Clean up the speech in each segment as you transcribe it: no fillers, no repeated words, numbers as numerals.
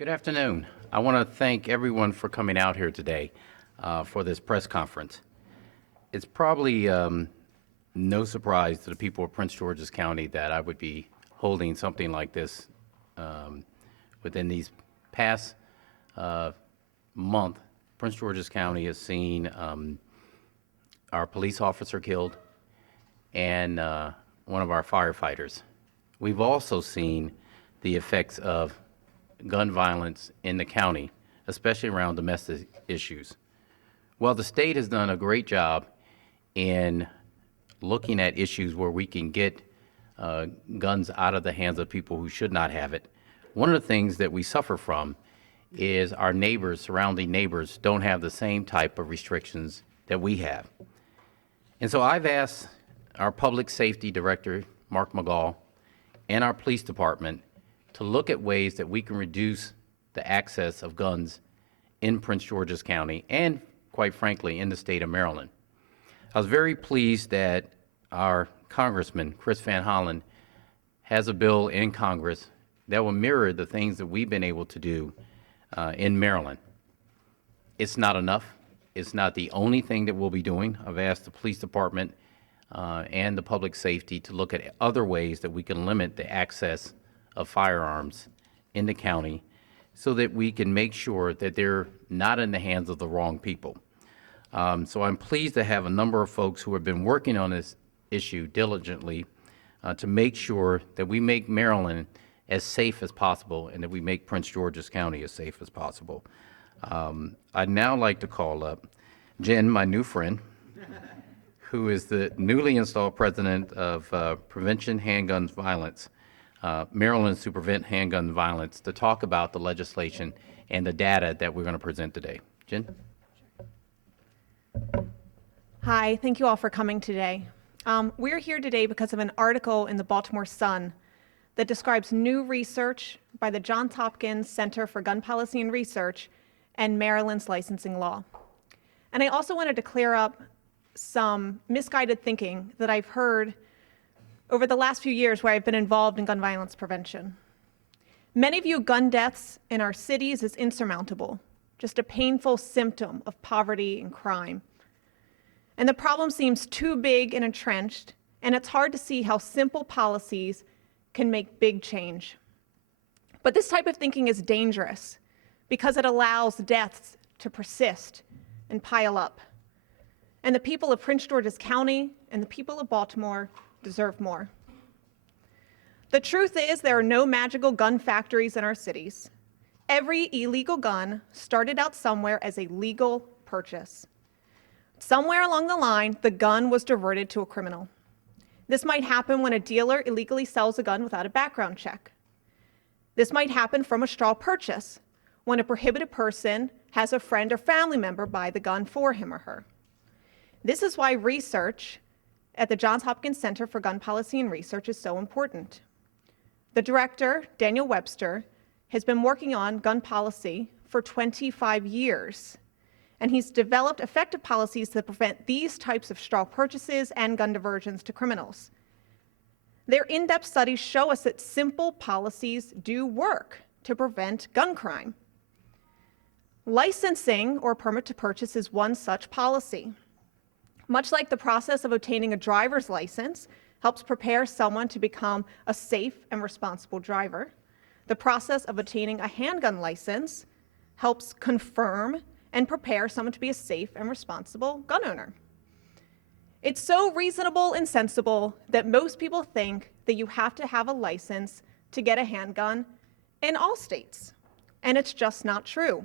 Good afternoon. I want to thank everyone for coming out here today for this press conference. It's probably no surprise to the people of Prince George's County that I would be holding something like this within these past month. Prince George's County has seen our police officer killed and one of our firefighters. We've also seen the effects of gun violence in the county, especially around domestic issues. Well, the state has done a great job in looking at issues where we can get guns out of the hands of people who should not have it. One of the things that we suffer from is our neighbors, surrounding neighbors, don't have the same type of restrictions that we have. And so I've asked our public safety director, Mark McGall, and our police department to look at ways that we can reduce the access of guns in Prince George's County and, quite frankly, in the state of Maryland. I was very pleased that our Congressman, Chris Van Hollen, has a bill in Congress that will mirror the things that we've been able to do in Maryland. It's not enough. It's not the only thing that we'll be doing. I've asked the police department and the public safety to look at other ways that we can limit the access of firearms in the county so that we can make sure that they're not in the hands of the wrong people. So I'm pleased to have a number of folks who have been working on this issue diligently to make sure that we make Maryland as safe as possible and that we make Prince George's County as safe as possible. I'd now like to call up Jen, my new friend, who is the newly installed president of Prevention Handgun Violence, Maryland's to Prevent Handgun Violence, to talk about the legislation and the data that we're going to present today. Jen? Hi, thank you all for coming today. We're here today because of an article in the Baltimore Sun that describes new research by the Johns Hopkins Center for Gun Policy and Research and Maryland's licensing law. And I also wanted to clear up some misguided thinking that I've heard over the last few years where I've been involved in gun violence prevention. Many view gun deaths in our cities as insurmountable, just a painful symptom of poverty and crime. And the problem seems too big and entrenched, and it's hard to see how simple policies can make big change. But this type of thinking is dangerous because it allows deaths to persist and pile up. And the people of Prince George's County and the people of Baltimore deserve more. The truth is there are no magical gun factories in our cities. Every illegal gun started out somewhere as a legal purchase. Somewhere along the line, the gun was diverted to a criminal. This might happen when a dealer illegally sells a gun without a background check. This might happen from a straw purchase, when a prohibited person has a friend or family member buy the gun for him or her. This is why research at the Johns Hopkins Center for Gun Policy and Research is so important. The director, Daniel Webster, has been working on gun policy for 25 years, and he's developed effective policies that prevent these types of straw purchases and gun diversions to criminals. Their in-depth studies show us that simple policies do work to prevent gun crime. Licensing or permit to purchase is one such policy. Much like the process of obtaining a driver's license helps prepare someone to become a safe and responsible driver, the process of obtaining a handgun license helps confirm and prepare someone to be a safe and responsible gun owner. It's so reasonable and sensible that most people think that you have to have a license to get a handgun in all states, and it's just not true.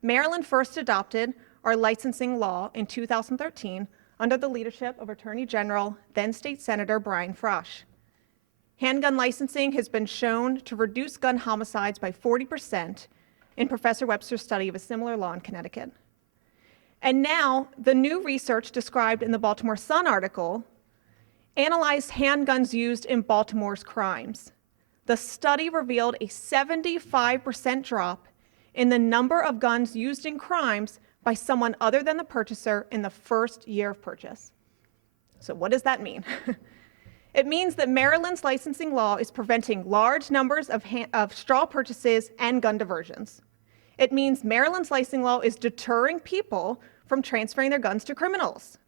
Maryland first adopted our licensing law in 2013 under the leadership of Attorney General, then State Senator Brian Frosh. Handgun licensing has been shown to reduce gun homicides by 40% in Professor Webster's study of a similar law in Connecticut. And now, the new research described in the Baltimore Sun article analyzed handguns used in Baltimore's crimes. The study revealed a 75% drop in the number of guns used in crimes by someone other than the purchaser in the first year of purchase. So what does that mean? It means that Maryland's licensing law is preventing large numbers of straw purchases and gun diversions. It means Maryland's licensing law is deterring people from transferring their guns to criminals.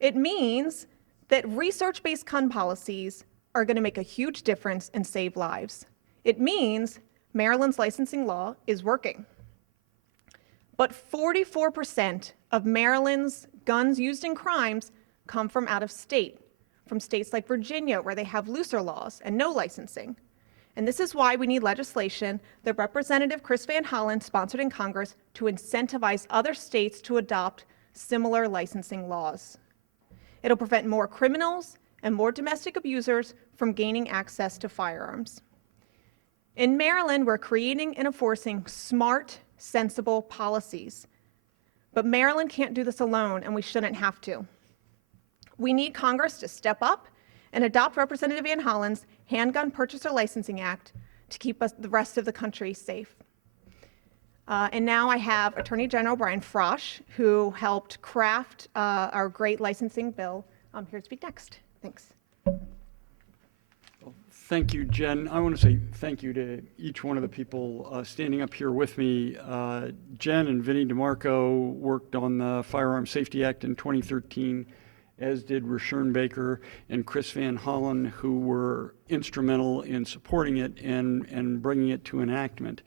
It means that research-based gun policies are going to make a huge difference and save lives. It means Maryland's licensing law is working. But 44% of Maryland's guns used in crimes come from out of state, from states like Virginia, where they have looser laws and no licensing. And this is why we need legislation that Representative Chris Van Hollen sponsored in Congress to incentivize other states to adopt similar licensing laws. It'll prevent more criminals and more domestic abusers from gaining access to firearms. In Maryland, we're creating and enforcing smart, sensible policies. But Maryland can't do this alone, and we shouldn't have to. We need Congress to step up and adopt Representative Van Hollen's Handgun Purchaser Licensing Act to keep the rest of the country safe. And now I have Attorney General Brian Frosch, who helped craft our great licensing bill. I'm here to speak next. Thanks. Thank you, Jen. I want to say thank you to each one of the people standing up here with me. Jen and Vinnie DeMarco worked on the Firearm Safety Act in 2013, as did Rashern Baker and Chris Van Hollen, who were instrumental in supporting it and bringing it to enactment.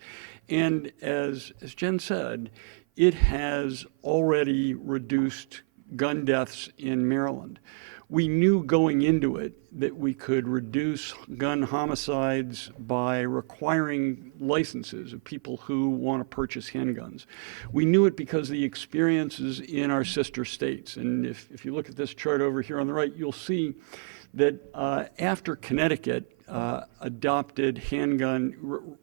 And as Jen said, it has already reduced gun deaths in Maryland. We knew going into it that we could reduce gun homicides by requiring licenses of people who want to purchase handguns. We knew it because of the experiences in our sister states. And if you look at this chart over here on the right, you'll see that after Connecticut adopted handgun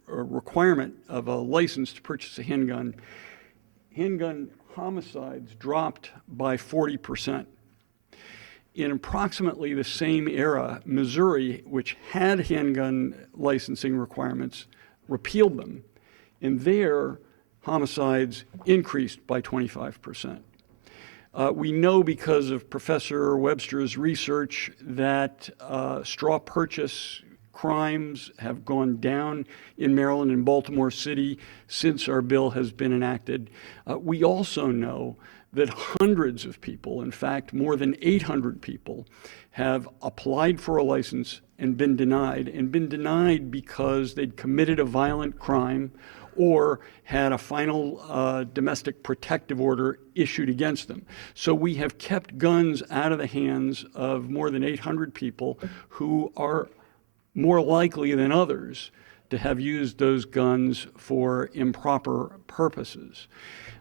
requirement of a license to purchase a handgun, handgun homicides dropped by 40%. In approximately the same era, Missouri, which had handgun licensing requirements, repealed them, and their homicides increased by 25%. We know because of Professor Webster's research that straw purchase crimes have gone down in Maryland and Baltimore City since our bill has been enacted. We also know that hundreds of people, in fact, more than 800 people, have applied for a license and been denied because they'd committed a violent crime or had a final domestic protective order issued against them. So we have kept guns out of the hands of more than 800 people who are more likely than others to have used those guns for improper purposes.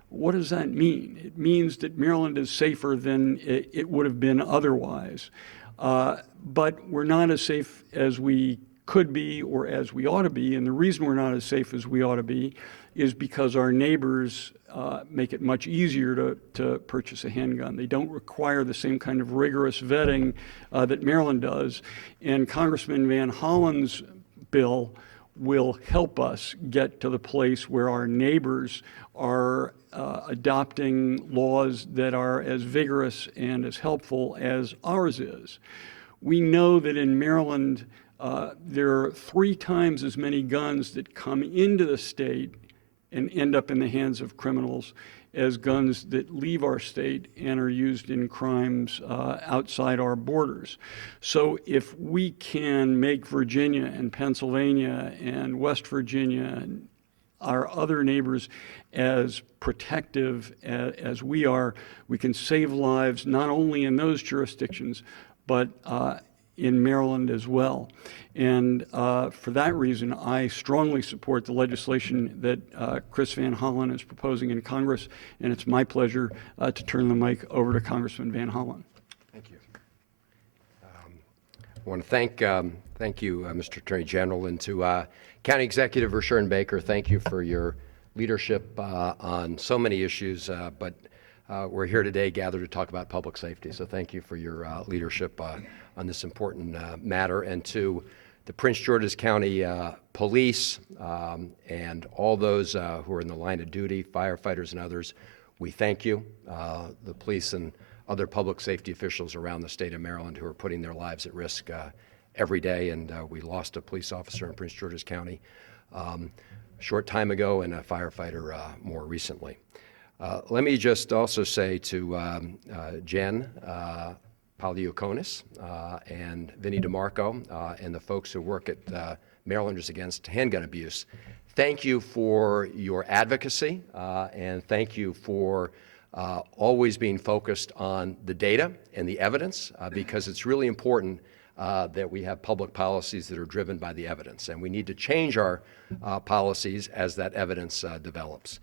What does that mean? It means that Maryland is safer than it would have been otherwise. But we're not as safe as we could be or as we ought to be. And the reason we're not as safe as we ought to be is because our neighbors make it much easier to purchase a handgun. They don't require the same kind of rigorous vetting that Maryland does. And Congressman Van Hollen's bill will help us get to the place where our neighbors are adopting laws that are as vigorous and as helpful as ours is. We know that in Maryland, there are 3 times as many guns that come into the state and end up in the hands of criminals as guns that leave our state and are used in crimes outside our borders. So if we can make Virginia and Pennsylvania and West Virginia and our other neighbors as protective as we are, we can save lives not only in those jurisdictions, but in Maryland as well. And for that reason, I strongly support the legislation that Chris Van Hollen is proposing in Congress, and it's my pleasure to turn the mic over to Congressman Van Hollen. Thank you. I want to thank you, Mr. Attorney General, and to County Executive Rashern Baker. Thank you for your leadership on so many issues, but we're here today gathered to talk about public safety. So thank you for your leadership on this important matter, and to the Prince George's County Police and all those who are in the line of duty, firefighters and others. We thank you. The police and other public safety officials around the state of Maryland who are putting their lives at risk every day. And we lost a police officer in Prince George's County a short time ago and a firefighter more recently. Let me just also say to Jen Paliokonis and Vinnie DeMarco and the folks who work at Marylanders Against Handgun Abuse, thank you for your advocacy and thank you for always being focused on the data and the evidence because it's really important that we have public policies that are driven by the evidence, and we need to change our policies as that evidence develops.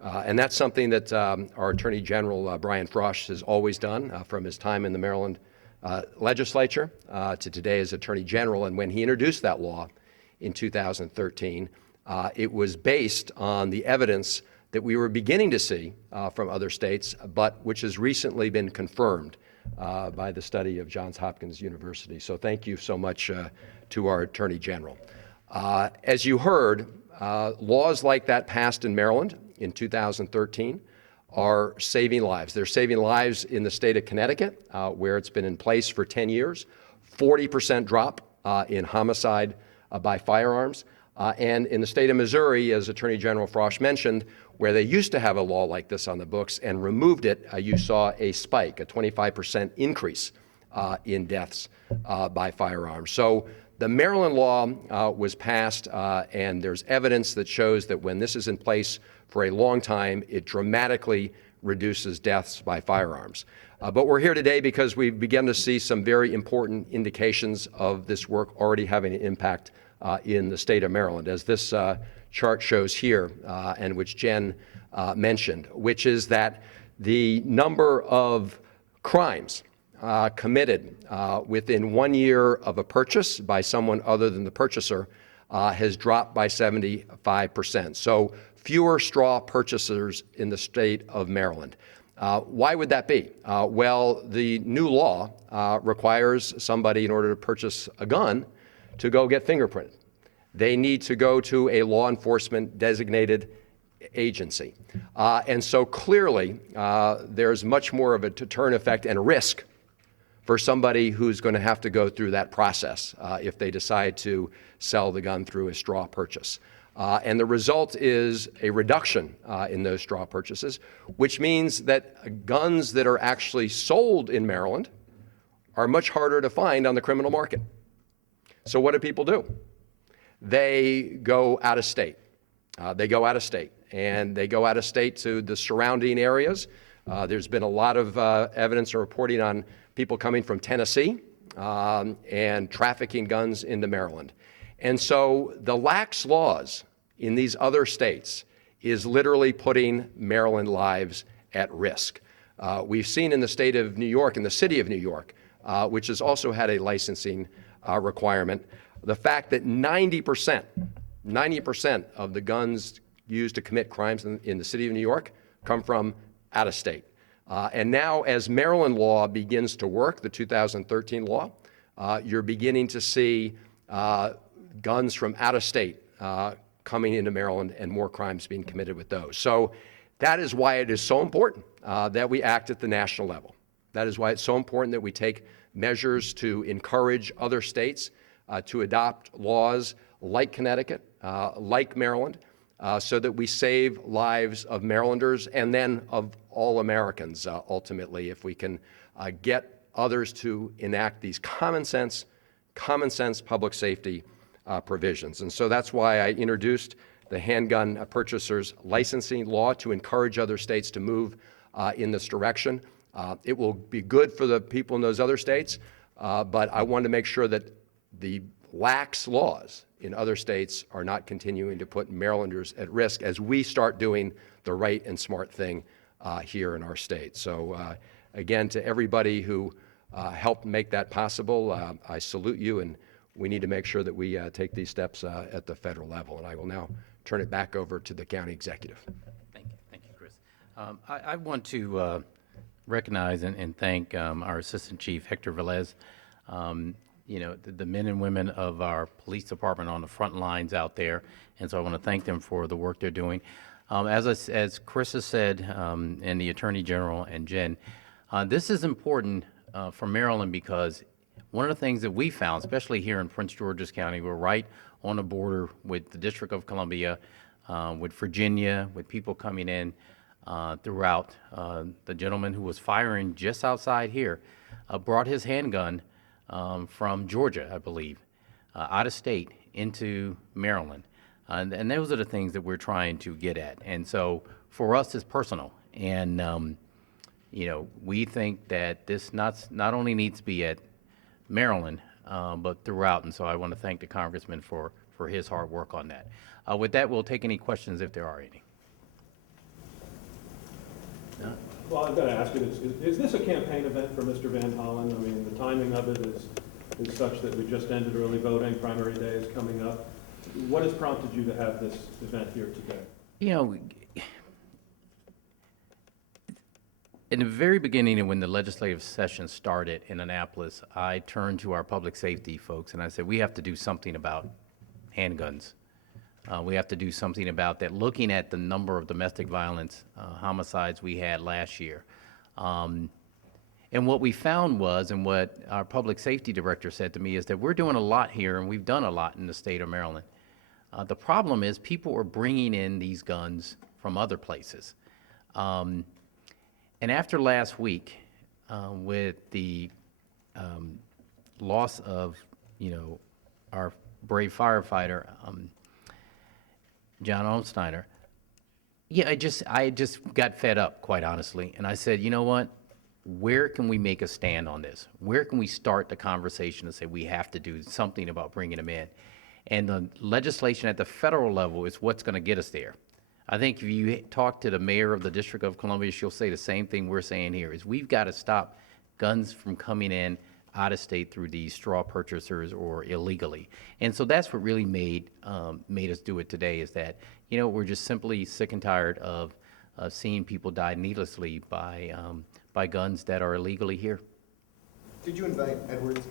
And that's something that our Attorney General, Brian Frosch, has always done from his time in the Maryland legislature to today as Attorney General. And when he introduced that law in 2013, it was based on the evidence that we were beginning to see from other states, but which has recently been confirmed by the study of Johns Hopkins University. So thank you so much to our Attorney General. As you heard, laws like that passed in Maryland in 2013 are saving lives. They're saving lives in the state of Connecticut, where it's been in place for 10 years, 40% drop in homicide by firearms. And in the state of Missouri, as Attorney General Frosch mentioned, where they used to have a law like this on the books and removed it, you saw a spike, a 25% increase in deaths by firearms. So the Maryland law was passed, and there's evidence that shows that when this is in place for a long time, it dramatically reduces deaths by firearms. But we're here today because we've begun to see some very important indications of this work already having an impact in the state of Maryland, as this chart shows here, and which Jen mentioned, which is that the number of crimes committed within 1 year of a purchase by someone other than the purchaser has dropped by 75%. So fewer straw purchasers in the state of Maryland. Why would that be? Well, the new law requires somebody, in order to purchase a gun, to go get fingerprinted. They need to go to a law enforcement designated agency. And so clearly, there's much more of a deterrent effect and a risk for somebody who's going to have to go through that process if they decide to sell the gun through a straw purchase. And the result is a reduction in those straw purchases, which means that guns that are actually sold in Maryland are much harder to find on the criminal market. So what do people do? They go out of state. And they go out of state to the surrounding areas. There's been a lot of evidence and reporting on people coming from Tennessee and trafficking guns into Maryland. And so the lax laws in these other states is literally putting Maryland lives at risk. We've seen in the state of New York, in the city of New York, which has also had a licensing requirement, the fact that 90% of the guns used to commit crimes in the city of New York come from out of state. And now, as Maryland law begins to work, the 2013 law, you're beginning to see guns from out of state coming into Maryland and more crimes being committed with those. So that is why it is so important that we act at the national level. That is why it's so important that we take measures to encourage other states to adopt laws like Connecticut, like Maryland, so that we save lives of Marylanders and then of all Americans, ultimately, if we can get others to enact these common sense public safety provisions. And so that's why I introduced the handgun purchasers licensing law to encourage other states to move in this direction. It will be good for the people in those other states, but I wanted to make sure that the lax laws in other states are not continuing to put Marylanders at risk as we start doing the right and smart thing here in our state. So again, to everybody who helped make that possible, I salute you, and we need to make sure that we take these steps at the federal level. And I will now turn it back over to the county executive. Thank you, Chris. I want to recognize and thank our Assistant Chief, Hector Velez. You know, the men and women of our police department on the front lines out there, and so I want to thank them for the work they're doing. As Chris has said, and the Attorney General and Jen, This is important for Maryland because one of the things that we found, especially here in Prince George's County, we're right on the border with the District of Columbia, with Virginia, with people coming in throughout. The gentleman who was firing just outside here brought his handgun from Georgia, I believe, out of state into Maryland. And those are the things that we're trying to get at. And so for us, it's personal. And, we think that this not only needs to be at Maryland, but throughout. And so I want to thank the congressman for his hard work on that. With that, we'll take any questions if there are any. Well, I've got to ask you, is this a campaign event for Mr. Van Hollen? I mean, the timing of it is such that we just ended early voting, primary day is coming up. What has prompted you to have this event here today? In the very beginning, and when the legislative session started in Annapolis, I turned to our public safety folks and I said, we have to do something about handguns. We have to do something about that, looking at the number of domestic violence homicides we had last year. And what we found was, and what our public safety director said to me, is that we're doing a lot here, and we've done a lot in the state of Maryland. The problem is people are bringing in these guns from other places. And after last week, with the loss of, our brave firefighter, John Olmsteiner, I just got fed up, quite honestly, and I said, you know what? Where can we make a stand on this? Where can we start the conversation and say we have to do something about bringing them in? And the legislation at the federal level is what's going to get us there. I think if you talk to the mayor of the District of Columbia, she'll say the same thing we're saying here, is we've got to stop guns from coming in out of state through these straw purchasers or illegally. And so that's what really made us do it today, is that, we're just simply sick and tired of seeing people die needlessly by guns that are illegally here. Did you invite Edwards?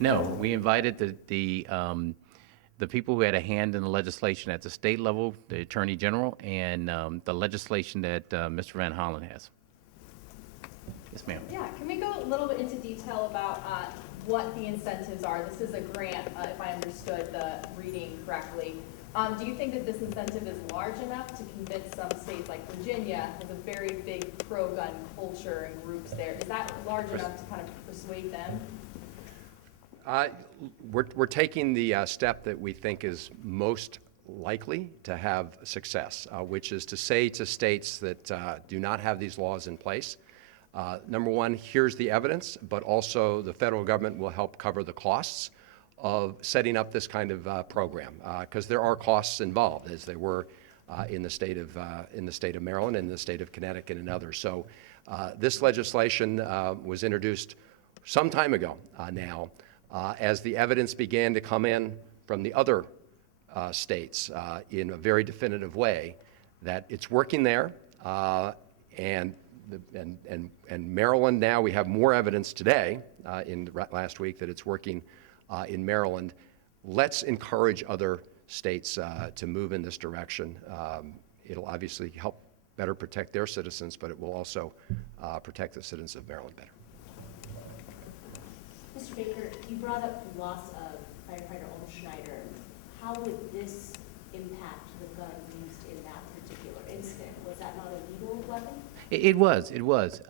No, we invited the people who had a hand in the legislation at the state level, the Attorney General, and the legislation that Mr. Van Hollen has. Yes, ma'am. Yeah, can we go a little bit into detail about what the incentives are? This is a grant, if I understood the reading correctly. Do you think that this incentive is large enough to convince some states, like Virginia has a very big pro-gun culture and groups there? Is that large enough to kind of persuade them? We're taking the step that we think is most likely to have success, which is to say to states that do not have these laws in place, number one, here's the evidence, but also the federal government will help cover the costs of setting up this kind of program, because there are costs involved, as there were in the state of Maryland and the state of Connecticut and others. So this legislation was introduced some time ago now, as the evidence began to come in from the other states in a very definitive way that it's working there, and Maryland now, we have more evidence today last week that it's working in Maryland. Let's encourage other states to move in this direction. It'll obviously help better protect their citizens, but it will also protect the citizens of Maryland better. Mr. Baker, you brought up the loss of firefighter Olmsteiner. How would this impact the gun used in that particular incident? Was that not a legal weapon? It was.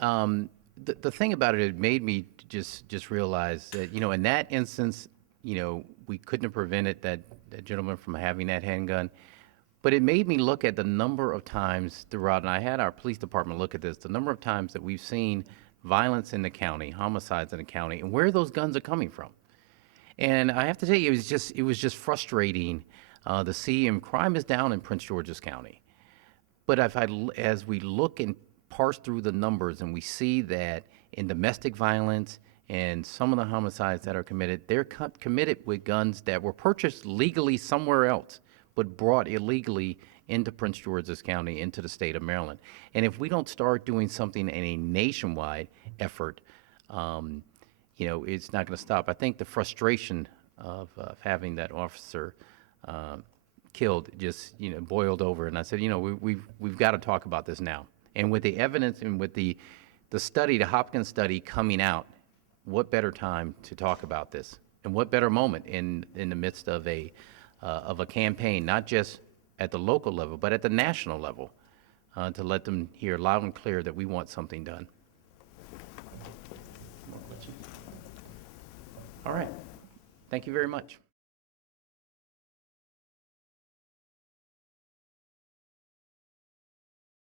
The thing about it, it made me just realize that, in that instance, we couldn't have prevented that gentleman from having that handgun. But it made me look at the number of times throughout, and I had our police department look at this, the number of times that we've seen violence in the county, homicides in the county, and where those guns are coming from. And I have to tell you, it was just frustrating to see, and crime is down in Prince George's County. But as we look and parse through the numbers, and we see that in domestic violence and some of the homicides that are committed, they're committed with guns that were purchased legally somewhere else, but brought illegally into Prince George's County, into the state of Maryland. And if we don't start doing something in a nationwide effort, it's not going to stop. I think the frustration of having that officer killed just, boiled over. And I said, we've got to talk about this now. And with the evidence and with the the study, the Hopkins study coming out, what better time to talk about this? And what better moment in the midst of a campaign, not just at the local level, but at the national level, to let them hear loud and clear that we want something done. All right. Thank you very much.